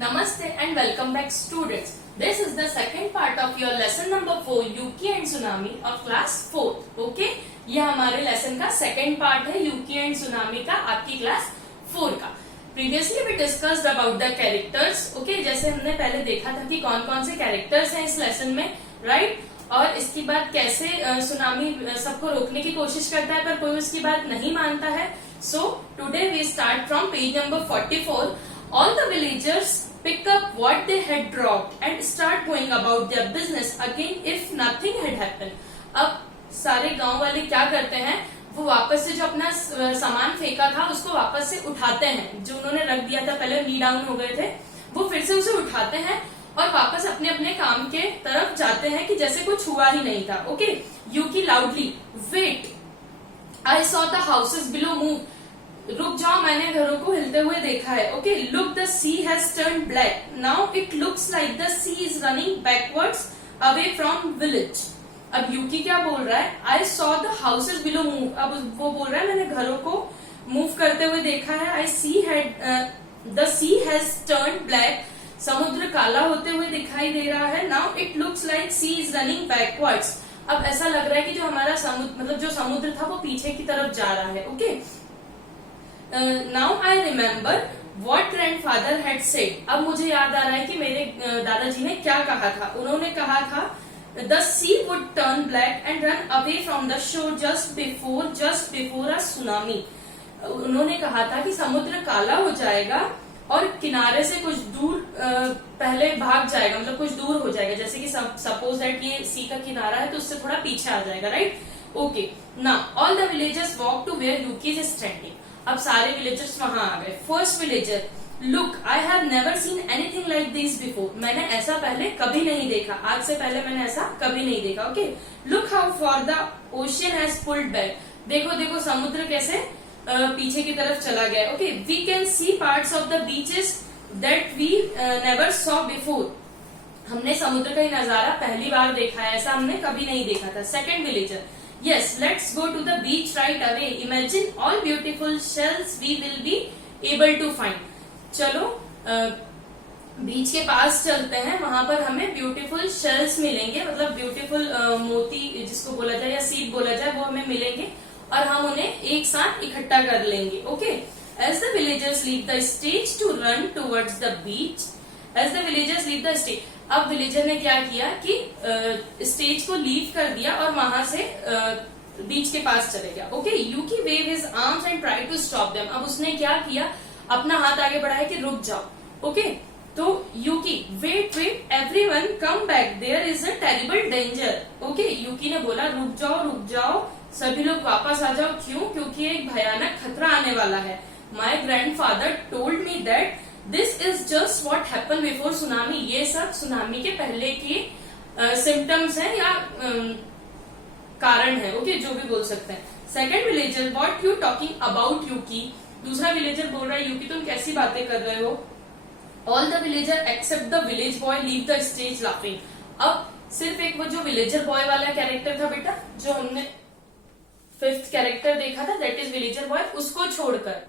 Namaste and welcome back students. This is the second part of your lesson number 4 Yuki and Tsunami of class 4th. Okay? ये हमारे lesson का second part है यूकी and tsunami का आपकी class 4 का. Previously we discussed about the characters. Okay, जैसे हमने पहले देखा था कि कौन कौन से कैरेक्टर्स हैं इस लेसन में, राइट? और इसकी बात कैसे सुनामी सबको रोकने की कोशिश करता है पर कोई उसकी बात नहीं मानता है. So today we start from page number 44. All the villagers pick up what they had dropped and start going about their business again if nothing had happened. अब सारे गांव वाले क्या करते हैं, वो वापस से जो अपना सामान फेंका था उसको वापस से उठाते हैं. जो उन्होंने रख दिया था पहले, नी डाउन हो गए थे, वो फिर से उसे उठाते हैं और वापस अपने अपने काम के तरफ जाते हैं कि जैसे कुछ हुआ ही नहीं था. Okay, Yuki loudly, wait, I saw the houses below move. रुक जाओ, मैंने घरों को हिलते हुए देखा है. Okay, look the sea has turn black. Now it looks like the sea is running backwards away from village. अब यूकी क्या बोल रहा है, I saw the houses below move. अब वो बोल रहा है मैंने घरों को मूव करते हुए देखा है. I see had the sea has turn black. समुद्र काला होते हुए दिखाई दे रहा है. Now it looks like sea is running backwards. अब ऐसा लग रहा है कि जो हमारा समुद्र मतलब जो समुद्र था वो पीछे की तरफ जा रहा है. Okay, now I remember what grandfather had said. अब मुझे याद आ रहा है कि मेरे दादाजी ने क्या कहा था. उन्होंने कहा था the sea would turn black and run away from the shore just before a tsunami. उन्होंने कहा था कि समुद्र काला हो जाएगा और किनारे से कुछ दूर पहले भाग जाएगा, मतलब कुछ दूर हो जाएगा. जैसे कि सपोज दैट ये सी का किनारा है तो उससे थोड़ा पीछे आ जाएगा, right? Okay, now all the villagers walk to where Yuki is standing. अब सारे विलेजर्स वहां आ गए. First villager, look I have never seen anything like this before. मैंने ऐसा पहले कभी नहीं देखा, आज से पहले मैंने ऐसा कभी नहीं देखा. Okay, look how far the ocean has pulled back. देखो देखो समुद्र कैसे पीछे की तरफ चला गया. Okay, we can see parts of the beaches that we never saw before. हमने समुद्र का ही नजारा पहली बार देखा है, ऐसा हमने कभी नहीं देखा था. Second villager, yes, let's go to the beach right away. Imagine all beautiful shells we will be able to find. चलो बीच के पास चलते हैं, वहां पर हमें ब्यूटीफुल शेल्स मिलेंगे, मतलब ब्यूटीफुल मोती जिसको बोला जाए या सीड बोला जाए, वो हमें मिलेंगे और हम उन्हें एक साथ इकट्ठा कर लेंगे. Okay, as the villagers leave the stage to run towards the beach. As the villagers leave the stage. अब विलेजर ने क्या किया कि स्टेज को लीव कर दिया और वहां से बीच के पास चले गया. Okay, Yuki wave his arms and try to stop them. अब उसने क्या किया, अपना हाथ आगे बढ़ाया कि रुक जाओ. ओके, तो Yuki, wait wait everyone come back, there is a terrible danger. Okay, Yuki ने बोला रुक जाओ, सभी लोग वापस आ जाओ. क्यों? क्योंकि एक भयानक खतरा आने वाला है. माई grandfather told me that this is just what happen before tsunami. ये सब सुनामी के पहले के सिम्टम्स हैं या कारण है. ओके, जो भी बोल सकते हैं. Second villager, what you talking about Yuki. दूसरा विलेजर बोल रहा है यूकी तुम कैसी बातें कर रहे हो. All the villager except the village boy leave the stage laughing. अब सिर्फ एक वो जो विलेजर बॉय वाला कैरेक्टर था बेटा, जो हमने फिफ्थ कैरेक्टर देखा था, दैट इज विलेजर बॉय, उसको छोड़कर,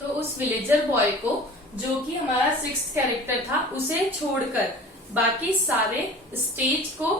तो उस विलेजर बॉय को जो कि हमारा सिक्स्थ कैरेक्टर था उसे छोड़कर बाकी सारे स्टेज को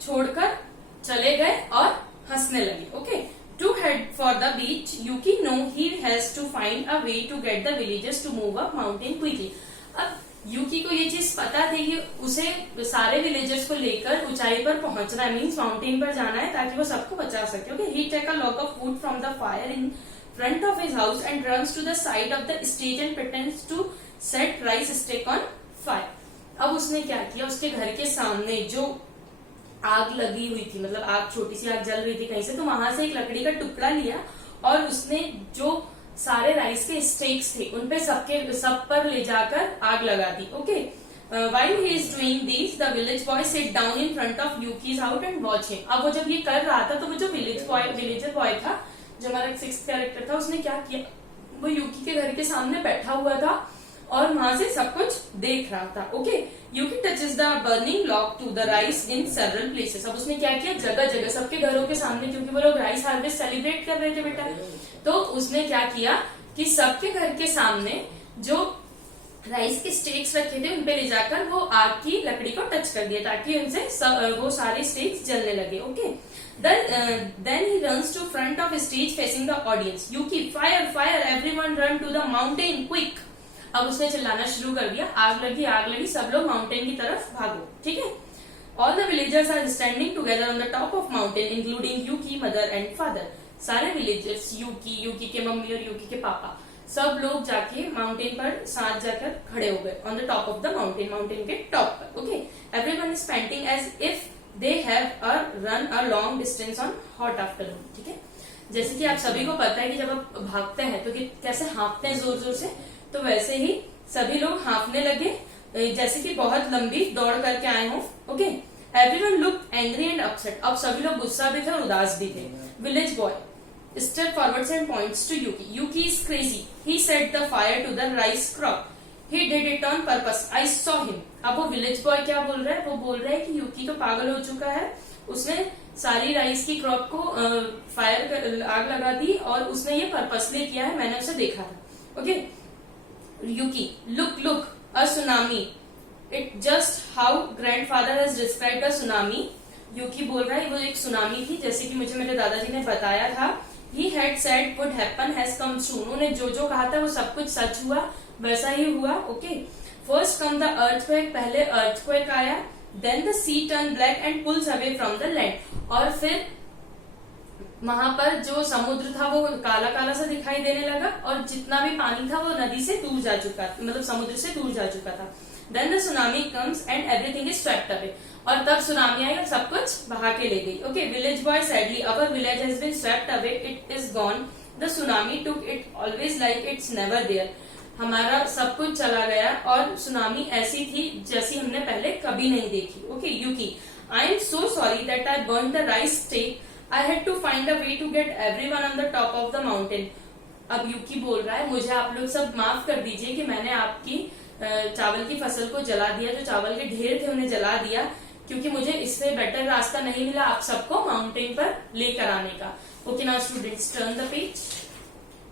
छोड़कर चले गए और हंसने लगे. Okay, to head for the beach, Yuki know he has to find a way to get the villagers to move up mountain quickly. अब यूकी को ये चीज पता थी कि उसे सारे विलेजर्स को लेकर ऊंचाई पर पहुंचना है, मीन्स माउंटेन पर जाना है ताकि वो सबको बचा सके. Okay, he take a log of wood from the fire in front of his house and runs to the side of the stage and pretends to set rice stick on fire. अब उसने क्या किया, उसके घर के सामने जो आग लगी हुई थी, मतलब आग, छोटी सी आग जल रही थी कहीं से, तो वहां से एक लकड़ी का टुकड़ा लिया और उसने जो सारे राइस के स्टेक्स थे उनपे सब पर ले जाकर आग लगा दी. Okay, while he is doing this, the village boy sit down in front of Yuki's house and watch him. अब वो जब ये कर रहा था तो वो जो विलेजर बॉय था, जो हमारा सिक्स्थ कैरेक्टर था, उसने क्या किया, वो यूकी के घर के सामने बैठा हुआ था और वहां से सब कुछ देख रहा था. Okay, Yuki touches the burning log to the rice in several places. अब उसने क्या किया, जगह जगह सबके घरों के सामने, क्योंकि वो लोग राइस हार्वेस्ट सेलिब्रेट कर रहे थे बेटा, तो उसने क्या किया कि सबके घर के सामने जो राइस के स्टेक्स रखे थे, उनपे ले जाकर वो आग की लकड़ी को टच कर दिया ताकि उनसे वो सारे स्टेक्स जलने लगे. Okay, then he runs to front of stage facing the audience. Yuki, fire, fire! Everyone run to the mountain, quick! अब उसने चिल्लाना शुरू कर दिया, आग लगी, सब लोग माउंटेन की तरफ भागो. ठीक है. All the villagers are standing together on the top of mountain, including Yuki, mother and father. सारे विलेजर्स, यूकी के मम्मी और यूकी के पापा, सब लोग जाके माउंटेन पर साथ जाकर खड़े हो गए on the top of the mountain के टॉप पर. Okay, everyone is panting as if they have run a long distance on hot afternoon. ठीक है, जैसे कि आप सभी को पता है कि जब आप भागते हैं तो कैसे हाँफते हैं जोर जोर से, तो वैसे ही सभी लोग हाँफने लगे जैसे कि बहुत लंबी दौड़ करके आए हों. Okay, everyone look angry and upset. अब सभी लोग गुस्सा भी थे और उदास भी थे. Village boy step forwards and points to Yuki. Yuki is crazy. He set the fire to the rice crop. He did it on purpose. I saw him. अब वो विलेज बॉय क्या बोल रहा है? वो बोल रहा है कि यूकी तो पागल हो चुका है, उसने सारी राइस की क्रॉप को आग लगा दी और उसने ये पर्पसली किया है, मैंने उसे देखा था. Okay, Yuki, look, a tsunami. It just how grandfather has described a tsunami. यूकी बोल रहा है वो एक सुनामी थी जैसे कि मुझे मेरे दादाजी ने बताया था. He had said would happen has come true. उन्होंने जो कहा था वो सब कुछ सच हुआ, वैसा ही हुआ. Okay, first come the earthquake, पहले अर्थक्वेक आया, then the sea turn black and pulls away from the land, और फिर वहां पर जो समुद्र था वो काला काला सा दिखाई देने लगा और जितना भी पानी था वो नदी से दूर जा चुका, मतलब समुद्र से दूर जा चुका था. Then the tsunami comes and everything is swept away, और तब सुनामी आई और सब कुछ बहा के ले गई. Okay, village boy sadly, our village has been swept away, it is gone, the tsunami took it always like it's never there. हमारा सब कुछ चला गया और सुनामी ऐसी थी जैसी हमने पहले कभी नहीं देखी. Okay, Yuki, I am so sorry that I burn the rice stack, I had to find a way to get everyone on the top of the mountain. अब यूकी बोल रहा है मुझे आप लोग सब माफ कर दीजिए कि मैंने आपकी चावल की फसल को जला दिया, जो चावल के ढेर थे उन्हें जला दिया, क्योंकि मुझे इससे बेटर रास्ता नहीं मिला आप सबको माउंटेन पर लेकर आने का. Okay, now students turn the page.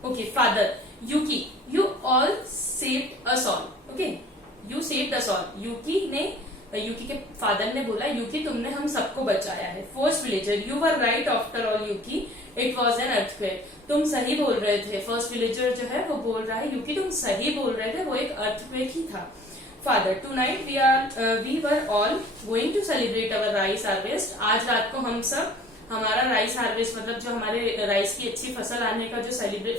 Okay, father, Yuki, you all saved us all. Okay, you saved us all. Yuki के फादर ने बोला यूकी तुमने हम सबको बचाया है. First villager, you were right after all Yuki, it was an earthquake. तुम सही बोल रहे थे. फर्स्ट विलेजर जो है वो बोल रहा है यूकी तुम सही बोल रहे थे, वो एक अर्थक्वेक ही था. Father, tonight we were all going to celebrate our rice harvest. आज रात को हम सब हमारा राइस हार्वेस्ट, मतलब जो हमारे राइस की अच्छी फसल आने का जो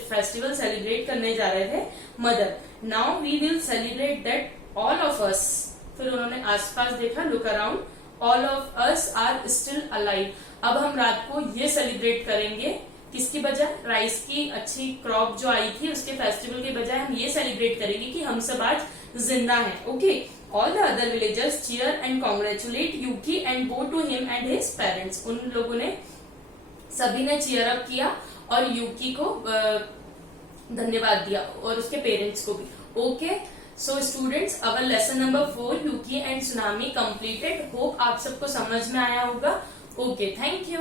फेस्टिवल सेलिब्रेट करने जा रहे थे. Mother, now we will celebrate that all of us. फिर उन्होंने आसपास देखा, look around, all of us are still alive. अब हम रात को ये सेलिब्रेट करेंगे किसकी बजाय, राइस की अच्छी क्रॉप जो आई थी उसके फेस्टिवल के बजाय हम ये सेलिब्रेट करेंगे कि हम सब आज जिंदा हैं. Okay, all the other villagers cheer and congratulate Yuki and go to him and his parents. उन लोगों ने सभी ने चीयर अप किया और यूकी को धन्यवाद दिया और उसके पेरेंट्स को भी. Okay, so students, our lesson number 4 Yuki and tsunami completed. Hope आप सबको समझ में आया होगा. Okay, thank you.